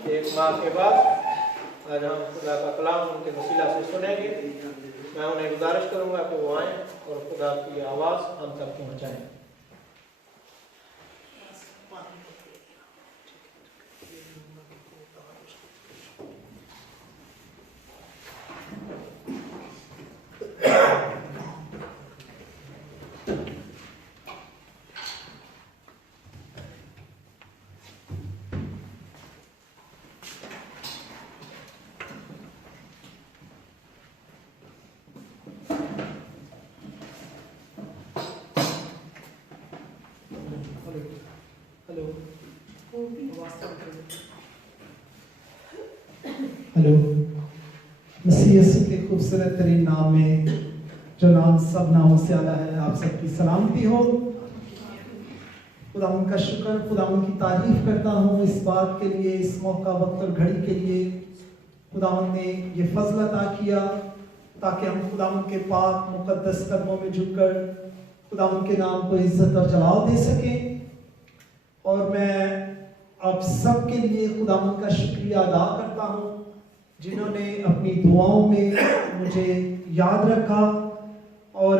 एक माह के बाद आज हम खुदा का कलाम उनके वसीला से सुनेंगे। मैं उन्हें गुजारिश करूंगा कि वो आएं और खुदा की आवाज़ हम तक पहुंचाएं। हेलो, मसीह यीशु के खूबसूरत तरीन नाम में, जो नाम सब नामों से आला है, आप सबकी सलामती हो। खुदावंद का शुक्र, खुदावंद की तारीफ करता हूँ इस बात के लिए, इस मौका वक्त और घड़ी के लिए। खुदावंद ने ये फजल अता किया ताकि हम खुदावंद के पाक मुकद्दस कदमों में झुककर खुदावंद के नाम को इज्जत और जलाल दे सकें। और मैं आप सब के लिए खुदावंद का शुक्रिया अदा करता हूँ जिन्होंने अपनी दुआओं में मुझे याद रखा और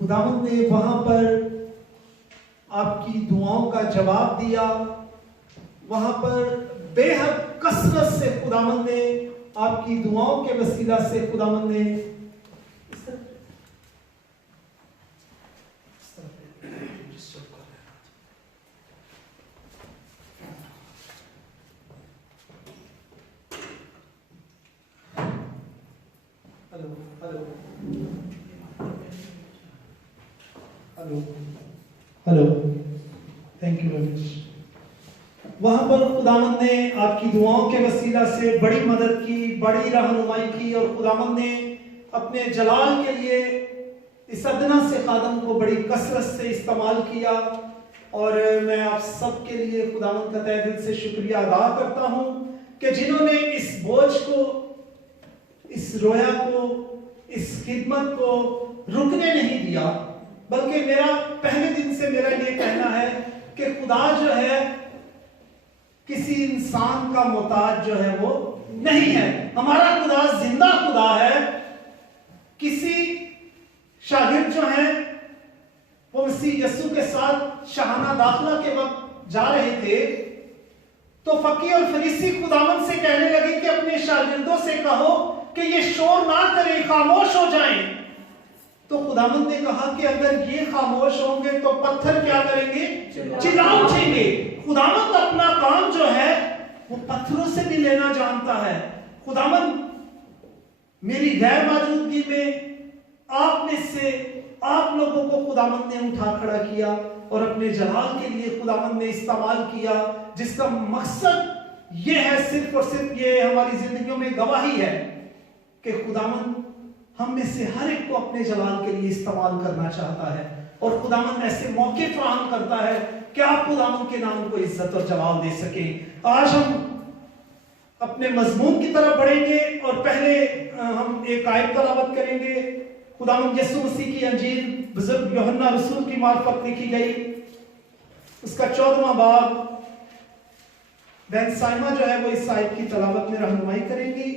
खुदावंद ने वहां पर आपकी दुआओं का जवाब दिया। वहां पर बेहद कसरत से खुदावंद ने आपकी दुआओं के वसीला से खुदावंद ने hello, thank you very much. वहां पर खुदावंद ने आपकी दुआओं के वसीला से बड़ी मदद की, बड़ी रहनुमाई की और खुदावंद ने अपने जलाल के लिए इस अदना से खादम को बड़ी कसरत से इस्तेमाल किया। और मैं आप सब के लिए खुदावंद का तहे दिल से शुक्रिया अदा करता हूं कि जिन्होंने इस बोझ को, इस रोया को, इस खिदमत को रुकने नहीं दिया। बल्कि मेरा पहले दिन से मेरा ये कहना है कि खुदा जो है किसी इंसान का मोहताज जो है वो नहीं है। हमारा खुदा जिंदा खुदा है। किसी शागिर्द जो है वो मसीह यीशु के साथ शाहाना दाखिला के वक्त जा रहे थे तो फकीह और फरीसी खुदावंद से कहने लगे कि अपने शागिर्दों से कहो कि ये शोर ना करें, खामोश हो जाएं। तो खुदावंद ने कहा कि अगर ये खामोश होंगे तो पत्थर क्या करेंगे? चिल्ला उठेंगे। खुदावंद अपना काम जो है वो पत्थरों से भी लेना जानता है। खुदावंद मेरी गैर मौजूदगी में आप में से आप लोगों को खुदावंद ने उठा खड़ा किया और अपने जलाल के लिए खुदावंद ने इस्तेमाल किया, जिसका मकसद ये है, सिर्फ और सिर्फ ये हमारी जिंदगियों में गवाही है कि खुदावंद हम में से हर एक को अपने जलाल के लिए इस्तेमाल करना चाहता है। और खुदावंद ऐसे मौके फराहम करता है कि आप खुदावंद के नाम को इज्जत और जलाल दे सके। आज हम अपने मजमून की तरफ बढ़ेंगे और पहले हम एक आयत तलावत करेंगे। खुदावंद यीशु मसीह की अंजील बुजुर्ग यूहन्ना रसूल की मार्फत लिखी गई, उसका 14वां बाब। बहन साइमा जो है वो इस आयत की तलावत में रहनुमाई करेंगी।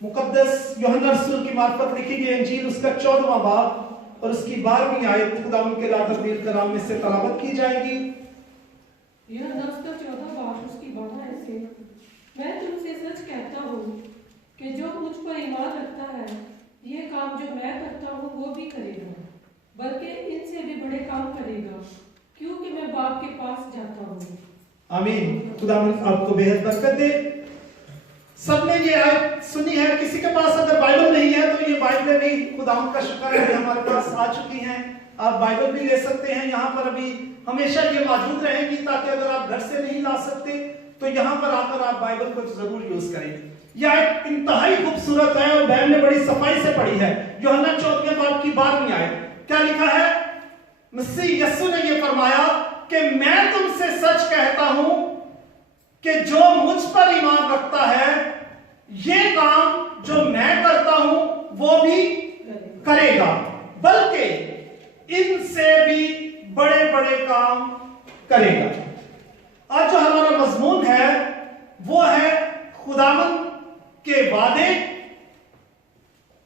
मुकद्दस यूहन्ना रसूल की मार्फत लिखी गई अंजील, उसका 14वां बाब और उसकी 12वीं आयत खुदावंद के लातरदील कलाम में से तलावत की जाएगी। यह नफ्स का 14 बाब उसकी 12 आयत से, मैं तुमसे सच कहता हूँ कि जो मुझ पर ईमान रखता है ये काम जो मैं करता हूँ वो भी करेगा, बल्कि इनसे भी बड़े काम करेगा, क्योंकि मैं बाप के पास जाता हूँ। आमीन। खुदावंद आपको बेहद बरकत दे। सबने ये आयत सुनी है। किसी के पास अगर बाइबल नहीं है तो ये बाइबल भी खुदावंद का शुक्र है कि हमारे पास आ चुकी हैं। आप बाइबल भी ले सकते हैं। यहाँ पर अभी हमेशा ये मौजूद रहेगी ताकि अगर आप घर से नहीं ला सकते तो यहाँ पर आकर आप बाइबल को जरूर यूज करें। यह आयत इंतहाई खूबसूरत है और बहन ने बड़ी सफाई से पढ़ी है। यूहन्ना 14वें बाब की 12वीं आयत क्या लिखा है? मसीह यीशु ने ये फरमाया कि मैं तुमसे सच कहता हूं कि जो मुझ पर ईमान रखता है ये काम जो मैं करता हूं वो भी करेगा, बल्कि इनसे भी बड़े बड़े काम करेगा। आज जो हमारा मजमून है वो है खुदावंद के वादे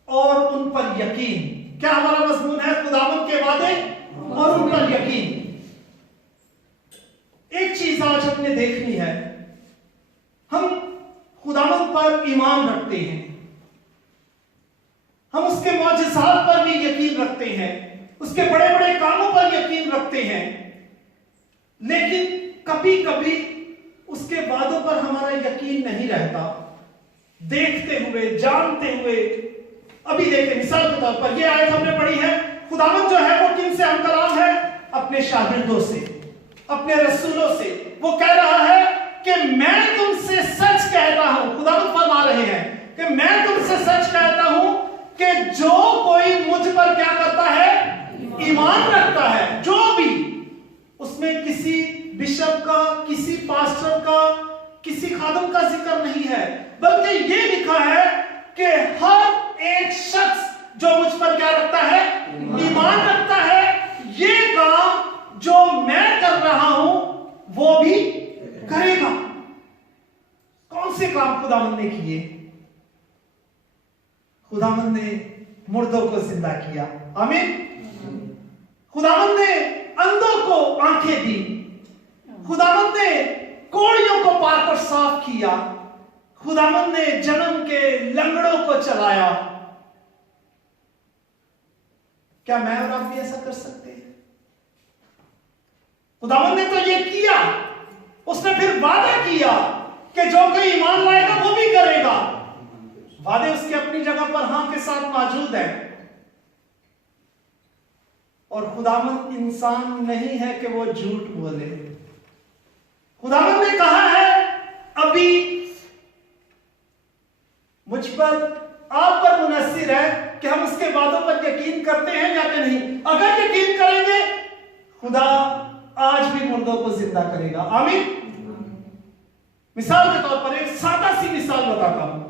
और उन पर यकीन। क्या हमारा मजमून है? खुदावंद के वादे और उन पर यकीन। एक चीज आज हमने देखनी है, हम खुदावंद पर ईमान रखते हैं, हम उसके मौजज़ात पर भी यकीन रखते हैं, उसके बड़े बड़े कामों पर यकीन रखते हैं, लेकिन कभी कभी उसके वादों पर हमारा यकीन नहीं रहता। देखते हुए, जानते हुए, अभी देखें मिसाल के तौर पर, यह आयत हमने पढ़ी है, खुदावंद जो है वो किन से हम कलाम है? अपने शागिर्दों से, अपने रसूलों से। वो कह रहा है कि मैं तुमसे सच कहता हूं, खुदावंद फरमा रहे हैं कि मैं तुमसे सच कहता हूं कि जो कोई मुझ पर क्या करता है? ईमान रखता है, जो भी, उसमें किसी बिशप का, किसी पास्टर का, किसी खादम का जिक्र नहीं है, बल्कि ये लिखा है कि हर एक शख्स जो मुझ पर क्या रखता है? ईमान रखता है, ये काम जो मैं कर रहा हूं वो भी करेगा। कौन से काम खुदावंद ने किए? खुदावंद ने मुर्दों को जिंदा किया, आमीन। खुदावंद ने अंधों को आंखें दी, खुदावंद ने कोड़ियों को पार पर साफ किया, खुदावंद ने जन्म के लंगड़ों को चलाया। क्या मैं और आप भी ऐसा कर सकते हैं? खुदावंद ने तो ये किया, उसने फिर वादा किया कि जो कोई ईमान लाएगा वो भी करेगा। वादे उसके अपनी जगह पर हां के साथ मौजूद है, और खुदावंद इंसान नहीं है कि वो झूठ बोले। खुदावंद ने कहा है, अभी मुझ पर, आप पर मुनस्सिर है कि हम उसके वादों पर यकीन करते हैं या कि नहीं। अगर यकीन करेंगे, खुदा आज भी मुर्दों को जिंदा करेगा, आमीन। मिसाल के तौर पर एक सादा सी मिसाल बताता हूं।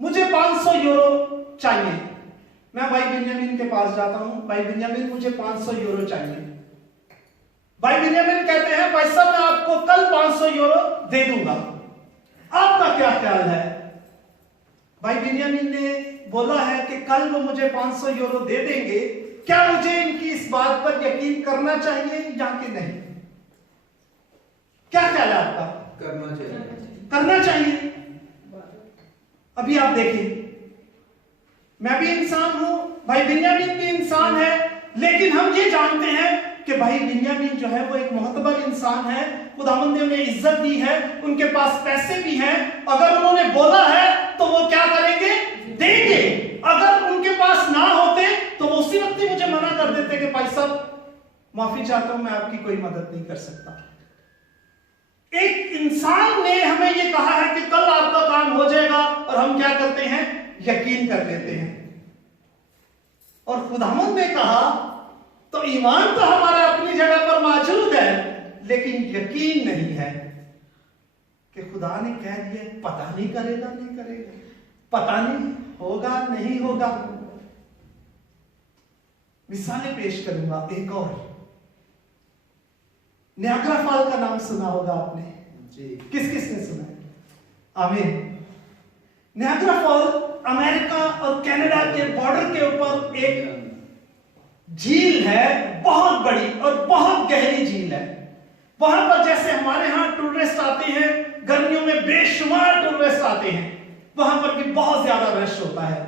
मुझे 500 यूरो चाहिए, मैं भाई बिन्यामीन के पास जाता हूं, भाई बिन्यामीन मुझे 500 यूरो चाहिए। भाई बिन्यामीन कहते हैं, भाई साहब मैं आपको कल 500 यूरो दे दूंगा, आपका क्या ख्याल है? भाई बिन्यामीन ने बोला है कि कल वो मुझे 500 यूरो दे देंगे, क्या मुझे इनकी इस बात पर यकीन करना चाहिए या कि नहीं? क्या ख्याल है आपका? करना चाहिए। करना चाहिए। अभी आप देखिए, मैं भी इंसान हूं, भाई बिन्यामीन भी इंसान है, लेकिन हम ये जानते हैं कि भाई बिन्यामीन जो है वो एक मोहतबर इंसान है, खुदावंद ने उन्हें इज्जत दी है, उनके पास पैसे भी हैं, अगर उन्होंने बोला है तो वो क्या करेंगे? देंगे। अगर उनके पास ना होते तो वो उसी वक्त ही मुझे मना कर देते कि भाई साहब माफी चाहता हूं, मैं आपकी कोई मदद नहीं कर सकता। एक इंसान ने हमें यह कहा है कि कल आपका काम हो जाएगा, और हम क्या करते हैं? यकीन कर लेते हैं। और खुदावंद ने कहा, तो ईमान तो हमारा अपनी जगह पर मौजूद है, लेकिन यकीन नहीं है कि खुदा ने कह दिया, पता नहीं करेगा, नहीं करेगा, पता नहीं होगा, नहीं होगा। मिसालें पेश करूंगा एक और। नियाग्रा फॉल का नाम सुना होगा आपने जी, किस किस ने सुना है? आमीन। नियाग्रा फॉल अमेरिका और कनाडा के बॉर्डर के ऊपर एक झील है, बहुत बड़ी और बहुत गहरी झील है। वहां पर जैसे हमारे यहां टूरिस्ट आते हैं, गर्मियों में बेशुमार टूरिस्ट आते हैं, वहां पर भी बहुत ज्यादा रश होता है।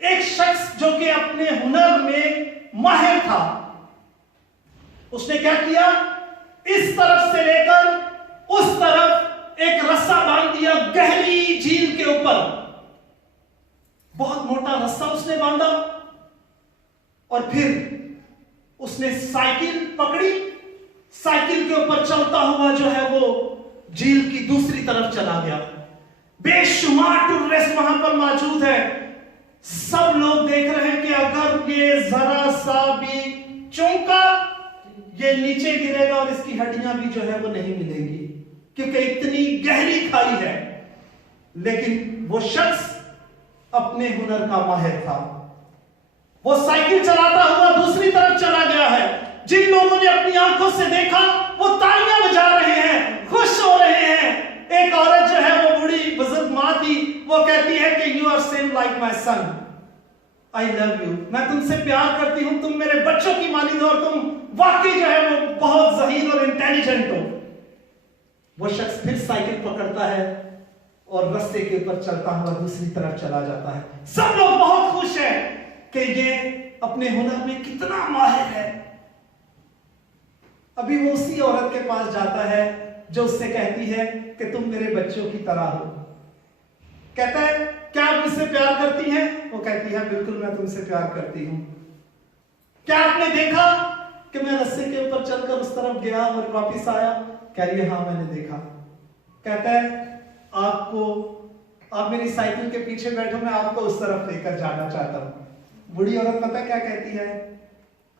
एक शख्स जो कि अपने हुनर में माहिर था, उसने क्या किया? इस तरफ से लेकर उस तरफ एक रस्सा बांध दिया गहरी झील के ऊपर। बहुत मोटा रस्सा उसने बांधा, और फिर उसने साइकिल पकड़ी, साइकिल के ऊपर चलता हुआ जो है वो झील की दूसरी तरफ चला गया। बेशुमार टूरिस्ट वहां पर मौजूद है, सब लोग देख रहे हैं कि अगर ये जरा सा भी चौंका, ये नीचे गिरेगा और इसकी हड्डियां भी जो है वो नहीं मिलेंगी, क्योंकि इतनी गहरी खाई है। लेकिन वो शख्स अपने हुनर का माहिर था, वो साइकिल चलाता हुआ दूसरी तरफ चला गया है। जिन लोगों ने अपनी आंखों से देखा वो तालियां बजा रहे हैं, खुश हो रहे हैं। एक औरत जो है वो बूढ़ी बुजुर्ग माँ थी, वो कहती है कि you are same like my son, I love you, मैं तुमसे प्यार करती हूं, तुम मेरे बच्चों की मानिंद हो और तुम वाकई जो है वो बहुत ज़हीन और इंटेलिजेंट हो। वो शख्स फिर साइकिल पकड़ता है और रास्ते के ऊपर चलता हुआ दूसरी तरफ चला जाता है। सब लोग बहुत खुश हैं कि ये अपने हुनर में कितना माहिर है। अभी वो उसी औरत के पास जाता है जो उससे कहती है कि तुम मेरे बच्चों की तरह हो। कहता है क्या आप मुझसे प्यार करती हैं? वो कहती है बिल्कुल मैं तुमसे प्यार करती हूं। क्या आपने देखा कि मैं रस्से के ऊपर चलकर उस तरफ गया और वापस आया? कह रही है हाँ मैंने देखा। कहता है आप मेरी साइकिल के पीछे बैठो, मैं आपको उस तरफ लेकर जाना चाहता हूं। बूढ़ी औरत पता क्या कहती है?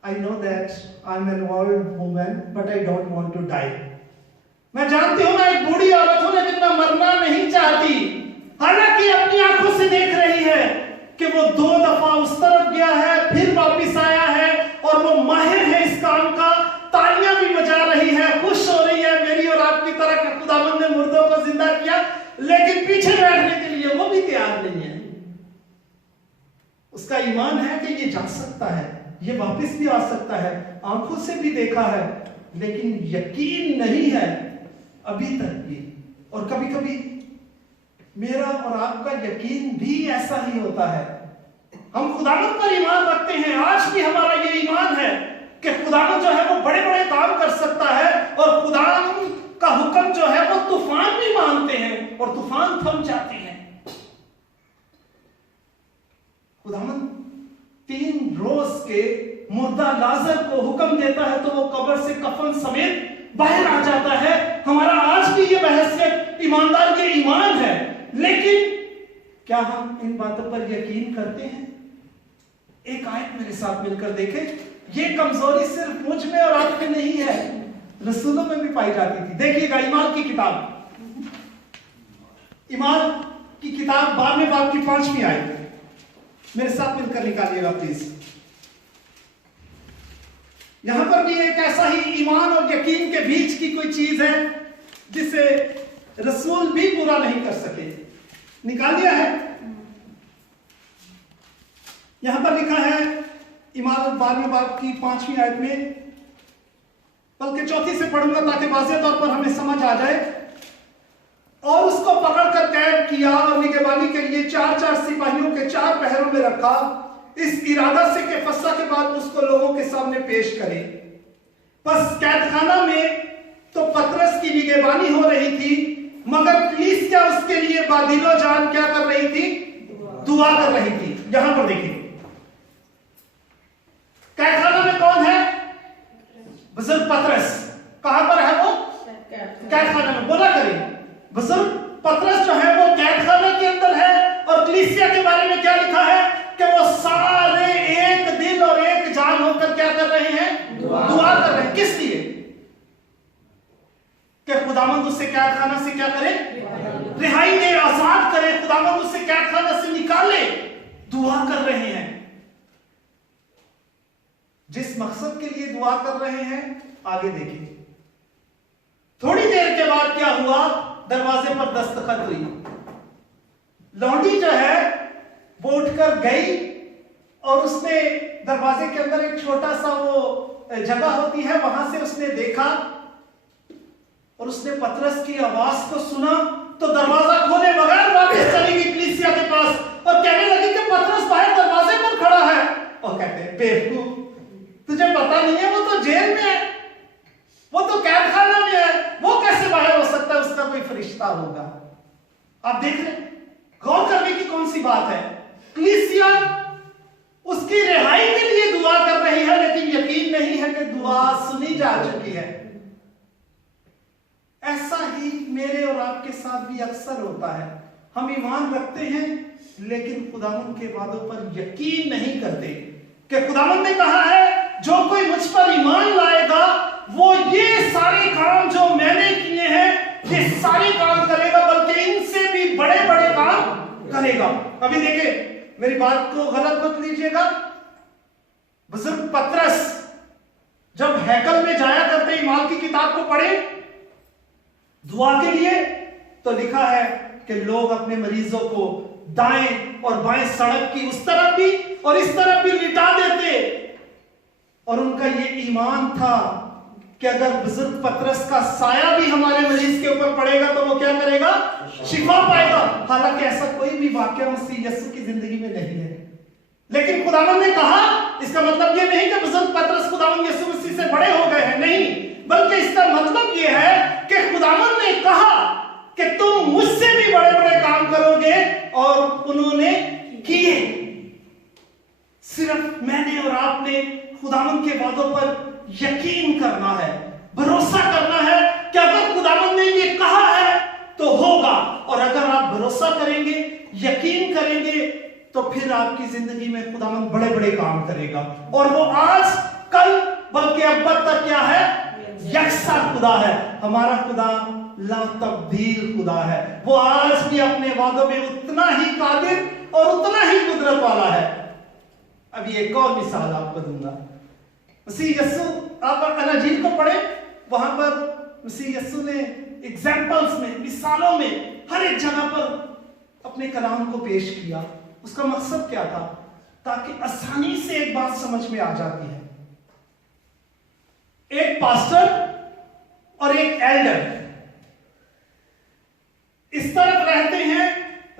I know that I'm an old woman, but I don't want to die. मैं जानती हूं मैं एक बूढ़ी औरत हूं, लेकिन मैं मरना नहीं चाहती। हालांकि अपनी आंखों से देख रही है कि वो 2 दफा उस तरफ गया है, फिर वापस आया है और वो माहिर है इस काम का। तालियां भी बजा रही है, खुश हो रही है, मेरी और आपकी तरह का खुदावंद ने मुर्दों को जिंदा किया, लेकिन पीछे बैठने के लिए वो भी तैयार नहीं है। उसका ईमान है कि ये जा सकता है, ये वापस भी आ सकता है, आंखों से भी देखा है, लेकिन यकीन नहीं है अभी तक भी। और कभी कभी मेरा और आपका यकीन भी ऐसा ही होता है। हम खुदावंद पर ईमान रखते हैं, आज भी हमारा ये ईमान है कि खुदावंद जो है वो बड़े बड़े काम कर सकता है, और खुदावंद का हुक्म जो है वो तूफान भी मानते हैं और तूफान थम जाते हैं। खुदावंद 3 रोज के मुर्दा लाजर को हुक्म देता है तो वो कब्र से कफन समेत बाहर आ जाता है। हमारा आज भी ये बहसियत ईमानदार ये ईमान है, लेकिन क्या हम इन बातों पर यकीन करते हैं? एक आयत मेरे साथ मिलकर देखें। ये कमजोरी सिर्फ मुझ में और आप में नहीं है, रसूलों में भी पाई जाती थी। देखिएगा ईमान की किताब, ईमान की किताब 12वें बाब की 5वीं आयत मेरे साथ मिलकर निकालिएगा प्लीज। यहां पर भी एक ऐसा ही ईमान और यकीन के बीच की कोई चीज है जिसे रसूल भी पूरा नहीं कर सके। निकाल दिया है। यहां पर लिखा है ईमान 12वें बाब की 5वीं आयत में, बल्कि 4थी से पढ़ूंगा ताकि वाज़ेह तौर पर हमें समझ आ जाए। और उसको पकड़कर कैद किया और निगहबानी के लिए 4-4 सिपाहियों के 4 पहरों में रखा, इस इरादा से कि फसह के बाद उसको लोगों के सामने पेश करें। बस कैदखाना में तो पतरस की निगहबानी हो रही थी, मगर कलीसिया उसके लिए बादिलो जान क्या कर रही थी? दुआ कर रही थी। यहां पर देखिए कैदखाना में कौन है? बुजुर्ग पतरस। कहां पर है वो? कैदखाना में। बोला करें बुजुर्ग पतरस जो है वो कैदखाने के अंदर है। और कलीसिया के बारे में क्या लिखा है कि वो सारे एक दिल और एक जान होकर क्या कर रहे हैं? दुआ कर रहे हैं। किस लिए? कि खुदावंद उससे कैदखाना से क्या करे? रिहाई दे, आजाद करे। खुदावंद उससे कैदखाना से निकाले। दुआ कर रहे हैं। जिस मकसद के लिए दुआ कर रहे हैं आगे देखिए। थोड़ी देर के बाद क्या हुआ? दरवाजे पर दस्तखत हुई। लौंडी जो है वो उठकर गई और उसने दरवाजे के अंदर एक छोटा सा वो जगह होती है, वहां से उसने देखा और उसने पतरस की आवाज को सुना तो दरवाजा खोले बगैर वापस चली गई कलीसिया के पास और कहने लगी कि पतरस बाहर दरवाजे पर खड़ा है। और कहते हैं बेवकूफ, तुझे पता नहीं है वो तो जेल में है, वो तो कैदखाना में है, वो कैसे बाहर हो सकता है? उसका कोई फरिश्ता होगा। आप देख रहे, गौर करने की कौन सी बात है? कलीसिया उसकी रिहाई के लिए दुआ कर रही है, लेकिन यकीन नहीं है कि दुआ सुनी जा चुकी है। ऐसा ही मेरे और आपके साथ भी अक्सर होता है। हम ईमान रखते हैं लेकिन खुदावंद के वादों पर यकीन नहीं करते। कि खुदावंद ने कहा है जो कोई मुझ पर ईमान लाएगा वो ये सारे काम जो मैंने किए हैं ये सारे काम करेगा, बल्कि इनसे भी बड़े बड़े काम करेगा। अभी देखिए, मेरी बात को गलत मत लीजिएगा। बुजुर्ग पतरस जब हैकल में जाया करते ईमाल की किताब को पढ़े दुआ के लिए, तो लिखा है कि लोग अपने मरीजों को दाएं और बाएं सड़क की उस तरफ भी और इस तरफ भी लिटा देते, और उनका ये ईमान था कि अगर बुजुर्ग पतरस का साया भी हमारे मरीज के ऊपर पड़ेगा तो वो क्या करेगा, शिफा पाएगा। हालांकि ऐसा कोई भी वाकया मसीह यीशु की जिंदगी में नहीं है, लेकिन खुदावंद ने कहा, इसका मतलब ये नहीं कि बुजुर्ग पतरस खुदावंद यीशु मसीह से बड़े हो गए हैं, नहीं, बल्कि इसका मतलब ये है कि खुदावंद ने कहा कि तुम मुझसे भी बड़े बड़े काम करोगे, और उन्होंने किए। सिर्फ मैंने और आपने खुदावंद के वादों पर यकीन करना है, भरोसा करना है कि अगर खुदावंद ने ये कहा है तो होगा, और अगर आप भरोसा करेंगे, यकीन करेंगे, तो फिर आपकी जिंदगी में खुदावंद बड़े बड़े काम करेगा। और वो आज कल बल्कि अब तक क्या है, यकसा खुदा है। हमारा खुदा ला तब्दील खुदा है, वो आज भी अपने वादों में उतना ही कादिर और उतना ही कुदरत वाला है। अभी एक और मिसाल आपको दूंगा। मसीह यीशु, आप अनाजील को पढ़े, वहां पर मसीह यीशु ने एग्जाम्पल्स में, मिसालों में, हर एक जगह पर अपने कलाम को पेश किया। उसका मकसद क्या था, ताकि आसानी से एक बात समझ में आ जाती है। एक पास्टर और एक एल्डर इस तरफ रहते हैं,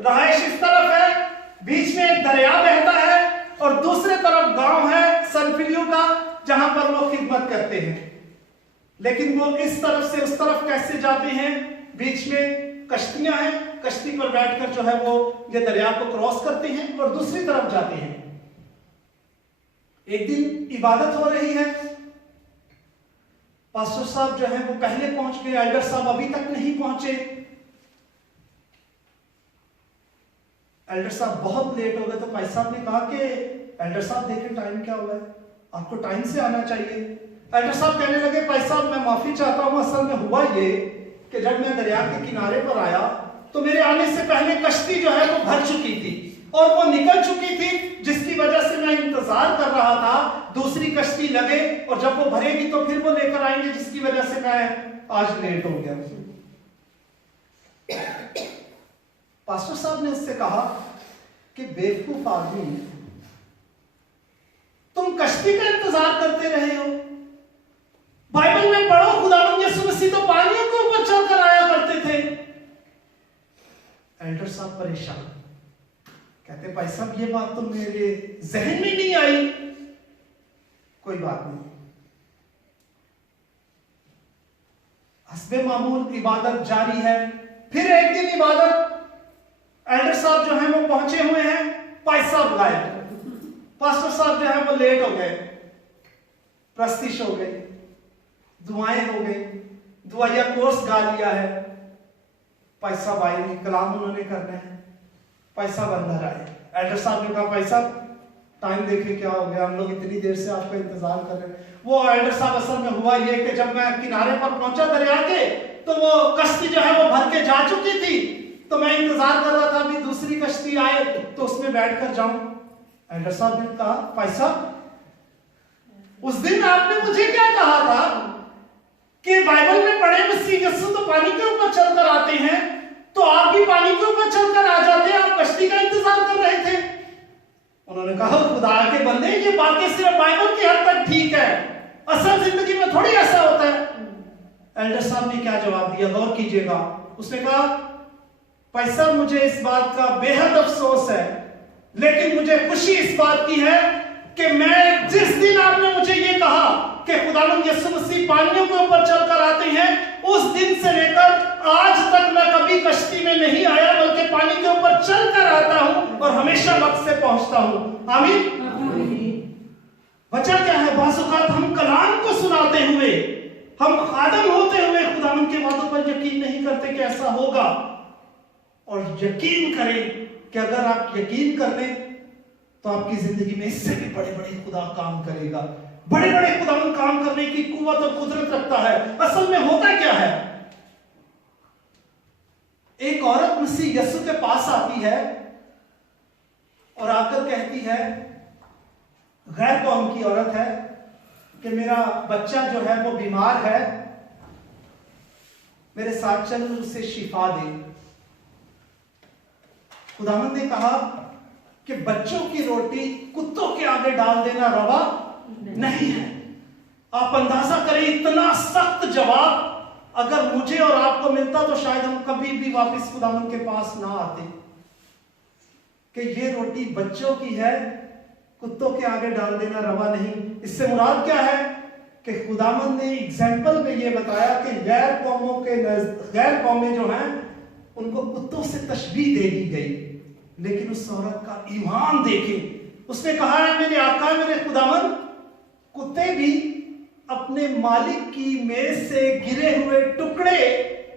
रहायश इस तरफ है, बीच में एक दरिया बहता है, और दूसरे तरफ गांव है सनफिलियो का, जहां पर वो खिदमत करते हैं। लेकिन वो इस तरफ से उस तरफ कैसे जाते हैं, बीच में कश्तियां हैं, कश्ती पर बैठकर जो है वो ये दरिया को क्रॉस करते हैं और दूसरी तरफ जाते हैं। एक दिन इबादत हो रही है, पास्टर साहब जो है वो पहले पहुंच गए, एल्डर साहब अभी तक नहीं पहुंचे। एल्डर साहब बहुत लेट हो गए, तो भाई साहब ने कहा कि एल्डर साहब देखें टाइम क्या हुआ है, आपको टाइम से आना चाहिए। एल्डर साहब कहने लगे, भाई साहब मैं माफी चाहता हूं, असल में हुआ ये कि जब मैं दरिया के किनारे पर आया तो मेरे आने से पहले कश्ती जो है वो भर चुकी थी और वो निकल चुकी थी, जिसकी वजह से मैं इंतजार कर रहा था दूसरी कश्ती लगे, और जब वो भरेगी तो फिर वो लेकर आएंगे, जिसकी वजह से मैं आज लेट हो गया। पास्टर साहब ने उससे कहा कि बेवकूफ आदमी, तुम कश्ती का इंतजार करते रहे हो, बाइबल में पढ़ो, खुदावंद यीशु मसीह तो पानियों के ऊपर चलकर आया करते थे। एल्डर साहब परेशान, कहते भाई साहब ये बात तो मेरे जहन में नहीं आई। कोई बात नहीं, हस्बे मामूल इबादत जारी है। फिर एक दिन इबादत, एल्डर साहब जो है वो पहुंचे हुए हैं, भाई साहब गायब, पास्टर साहब जो है वो लेट हो गए, प्रस्तिश हो गई, दुआएं हो गई, दुआया कोर्स गा लिया है, भाई साहब आए नहीं, कलाम उन्होंने करना है, भाई साहब अंदर आए। एल्डर साहब ने कहा, भाई साहब टाइम देखे क्या हो गया, हम लोग इतनी देर से आपका इंतजार कर रहे हैं। वो एल्डर साहब, असल में हुआ ये कि जब मैं किनारे पर पहुंचा दरिया के, तो वो कश्ती जो है वो भर के जा चुकी थी, तो मैं इंतजार कर रहा था अभी दूसरी कश्ती आए तो उसमें बैठकर जाऊं। एल्डर साहब ने कहा, भाई साहब उस दिन आपने मुझे क्या कहा था कि बाइबल में पढ़े मसीह यीशु तो पानी के ऊपर चलकर आते हैं, तो आप भी पानी के ऊपर चलकर आ जाते, आप कश्ती का इंतजार कर रहे थे। उन्होंने कहा, खुदा के बंदे ये बातें सिर्फ बाइबल की हद तक ठीक है, असल जिंदगी में थोड़ी ऐसा होता है। एल्डर साहब ने क्या जवाब दिया, गौर कीजिएगा। उसने कहा, भाई साहब मुझे इस बात का बेहद अफसोस है, लेकिन मुझे खुशी इस बात की है कि मैं जिस दिन आपने मुझे ये कहा कि खुदावंद यीशु मसीह पानियों के ऊपर चलकर आते हैं, उस दिन से लेकर आज तक मैं कभी कश्ती में नहीं आया, बल्कि पानी के ऊपर चलकर आता हूं और हमेशा वक्त से पहुंचता हूं। आमीन। वजह क्या है, बाज़ औक़ात हम कलाम को सुनाते हुए, हम खादम होते हुए खुदावंद के वादों पर यकीन नहीं करते कि ऐसा होगा। और यकीन करें कि अगर आप यकीन कर लें तो आपकी जिंदगी में इससे भी बड़े बड़े खुदा काम करेगा। बड़े बड़े खुदावंद काम करने की कुव्वत और कुदरत रखता है। असल में होता क्या है, एक औरत मसीह यीशु के पास आती है और आकर कहती है, गैर कौम की औरत है कि मेरा बच्चा जो है वो बीमार है, मेरे साथ चल, उसे शिफा दे। खुदावंद ने कहा कि बच्चों की रोटी कुत्तों के आगे डाल देना रवा नहीं है। आप अंदाजा करें, इतना सख्त जवाब अगर मुझे और आपको मिलता तो शायद हम कभी भी वापस खुदावंद के पास ना आते। कि ये रोटी बच्चों की है, कुत्तों के आगे डाल देना रवा नहीं। इससे मुराद क्या है कि खुदावंद ने एग्जाम्पल में ये बताया कि गैर कौमें जो हैं उनको कुत्तों से तशबीह दे दी गई, लेकिन उस औरत का ईमान देखें। उसने कहा है, मेरे आका, मेरे खुदावंद, कुत्ते भी अपने मालिक की मेज से गिरे हुए टुकड़े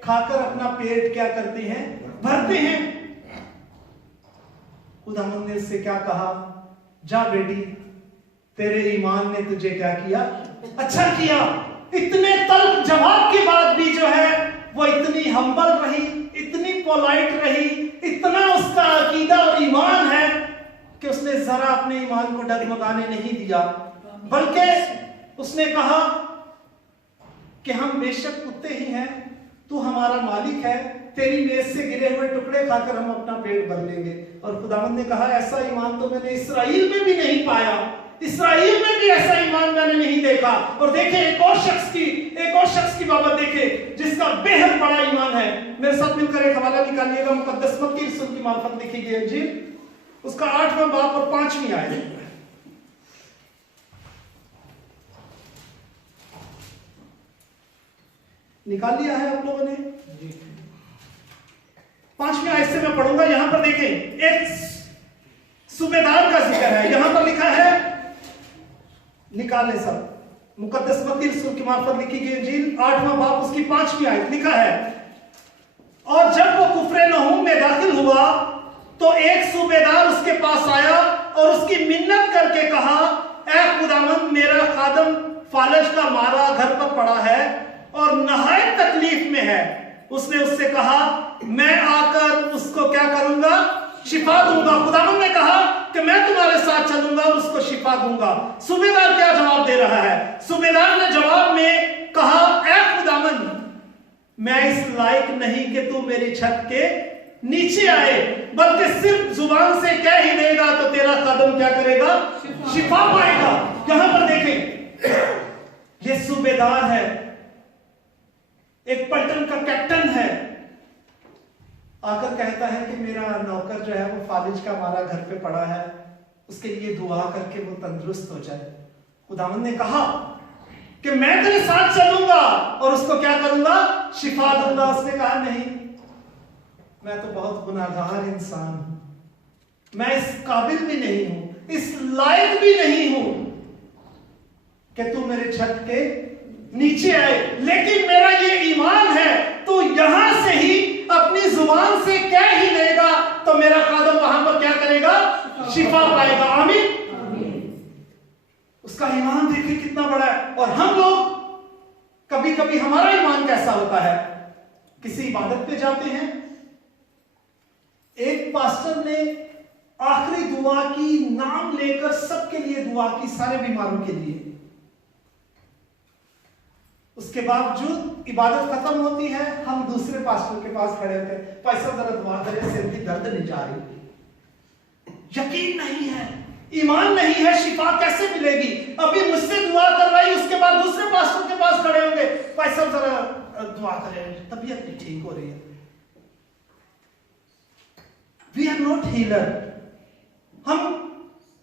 खाकर अपना पेट क्या करते हैं, भरते हैं। खुदावंद ने उससे क्या कहा, जा बेटी, तेरे ईमान ने तुझे क्या किया, अच्छा किया। इतने तल्ख जवाब के बाद भी जो है वो इतनी हम्बल रही, इतनी पोलाइट रही, इतना उसका अकीदा और ईमान है कि उसने जरा अपने ईमान को डगमगाने नहीं दिया, बल्कि उसने कहा कि हम बेशक कुत्ते ही हैं, तू हमारा मालिक है, तेरी मेज से गिरे हुए टुकड़े खाकर हम अपना पेट भर लेंगे। और खुदावंद ने कहा, ऐसा ईमान तो मैंने इस्राएल में भी नहीं पाया, इस्राएल में भी ऐसा ईमान मैंने नहीं देखा। और देखे एक और शख्स की बाबत देखे जिसका बेहद बड़ा ईमान है। मेरे साथ मिलकर एक हवाला निकालिएगा, मुकद्दस मत्ती रसूल की मार्फत लिखी गई इंजील, उसका 8वां बाब और 5वीं आयत। निकाल लिया है आप लोगों ने? 5वीं आयत से मैं पढ़ूंगा। यहां पर देखें, एक सूबेदार का जिक्र है। यहां पर लिखा है, निकाले सब, मुकद्दस मत्ती रसूल की मार्फत लिखी गई इंजील 8वां बाब उसकी 5वीं आयत। लिखा है, और जब वो कुफ्र-ए-नहूम में दाखिल हुआ तो एक सूबेदार उसके पास आया और उसकी मिन्नत करके कहा, ऐ खुदावंद, मेरा खादम फालज का मारा घर पर पड़ा है और नहायत तकलीफ में है। उसने उससे कहा, मैं आकर उसको क्या करूंगा, शिफा दूंगा। खुदावंद ने कहा कि मैं तुम्हारे साथ चलूंगा और उसको शिफा दूंगा। सूबेदार क्या जवाब दे रहा है? सूबेदार ने जवाब में कहा, ऐ खुदावंद, मैं इस लायक नहीं कि तू मेरी छत के नीचे आए, बल्कि सिर्फ जुबान से कह ही देगा तो तेरा कदम क्या करेगा, शिफा पाएगा। यहां पर देखें, ये सूबेदार है, एक पलटन का कैप्टन है, आकर कहता है कि मेरा नौकर जो है वो फालिज का मारा घर पे पड़ा है, उसके लिए दुआ करके वो तंदुरुस्त हो जाए। खुदावंद ने कहा कि मैं तेरे साथ चलूंगा और उसको क्या करूंगा, शिफा दूंगा। उसने कहा, नहीं, मैं तो बहुत गुनाहगार इंसान हूं, मैं इस काबिल भी नहीं हूं, इस लायक भी नहीं हूं कि तू मेरे छत के नीचे आए, लेकिन मेरा ये ईमान है, तू यहां से ही अपनी जुबान से कह ही देगा तो मेरा कदम वहां पर क्या करेगा, शिफा पाएगा। आमीन। उसका ईमान देखिए कितना बड़ा है। और हम लोग कभी कभी हमारा ईमान कैसा होता है, किसी इबादत पे जाते हैं, एक पास्टर ने आखिरी दुआ की, नाम लेकर सबके लिए दुआ की, सारे बीमारों के लिए। उसके बावजूद इबादत खत्म होती है, हम दूसरे पास्टर के पास खड़े होते हैं, पैसा जरा दुआ करें, सिर की दर्द नहीं जा रही। यकीन नहीं है, ईमान नहीं है, शिफा कैसे मिलेगी? अभी मुझसे दुआ कर रही, उसके बाद दूसरे पास्टर के पास खड़े होंगे, पैसा जरा दुआ करें, तबीयत नहीं ठीक हो रही है। वी आर नॉट हीलर, हम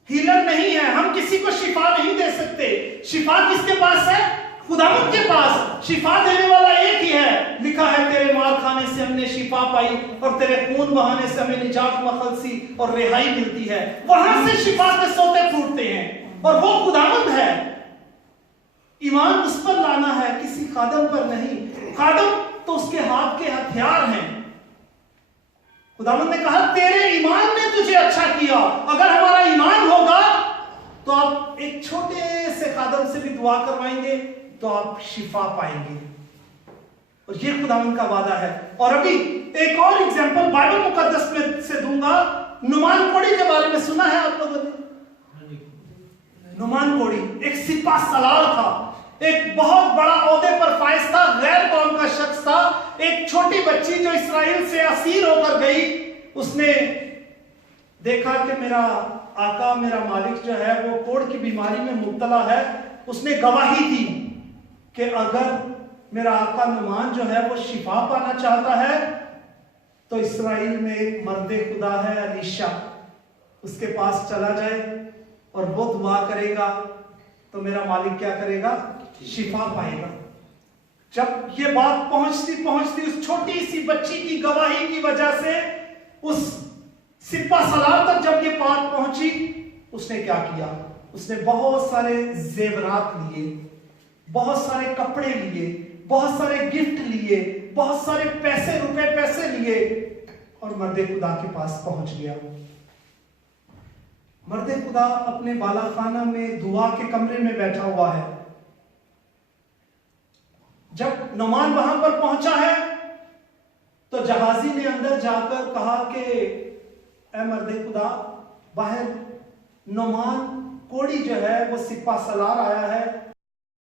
हीलर नहीं है, हम किसी को शिफा नहीं दे सकते। शिफा किसके पास है? खुदावंद के पास। शिफा देने वाला एक ही है। लिखा है, तेरे मार खाने से हमने शिफा पाई और तेरे खून बहाने से हमें निजात, मखलसी और रिहाई मिलती है। वहां से शिफा के सोते फूटते हैं और वो खुदावंद है। ईमान उस पर लाना है, किसी खादम पर नहीं। खादम तो उसके हाथ के हथियार हैं। खुदावंद ने कहा, तेरे ईमान ने तुझे अच्छा किया। अगर हमारा ईमान होगा तो आप एक छोटे से खादम से भी दुआ करवाएंगे तो आप शिफा पाएंगे, और ये खुदावंद का वादा है। और अभी एक और एग्जांपल बाइबल मुकद्दस में से दूंगा। नुमान कोड़ी के बारे में सुना है आप लोगों ने? नुमान कोड़ी एक सिपा सलार था, एक बहुत बड़ा ओहदे पर फाइज था, गैर कौम का शख्स था। एक छोटी बच्ची जो इस्राएल से असीर होकर गई, उसने देखा कि मेरा आका, मेरा मालिक जो है वो कोढ़ की बीमारी में मुब्तला है। उसने गवाही दी कि अगर मेरा आका नुमान जो है वो शिफा पाना चाहता है तो इस्राएल में एक मर्दे खुदा है अलीशा, उसके पास चला जाए और वो दुआ करेगा तो मेरा मालिक क्या करेगा, शिफा पाएगा। जब ये बात पहुंचती पहुंचती उस छोटी सी बच्ची की गवाही की वजह से उस सिपा सलार तक जब ये बात पहुंची, उसने क्या किया, उसने बहुत सारे जेवरात लिए, बहुत सारे कपड़े लिए, बहुत सारे गिफ्ट लिए, बहुत सारे रुपए पैसे लिए और मर्दे खुदा के पास पहुंच गया। मर्दे खुदा अपने बालाखाना में दुआ के कमरे में बैठा हुआ है। जब नुमान वहां पर पहुंचा है तो जहाजी ने अंदर जाकर कहा कि ऐ मर्दे खुदा, बाहर नुमान कोड़ी जो है वो सिपा सलार आया है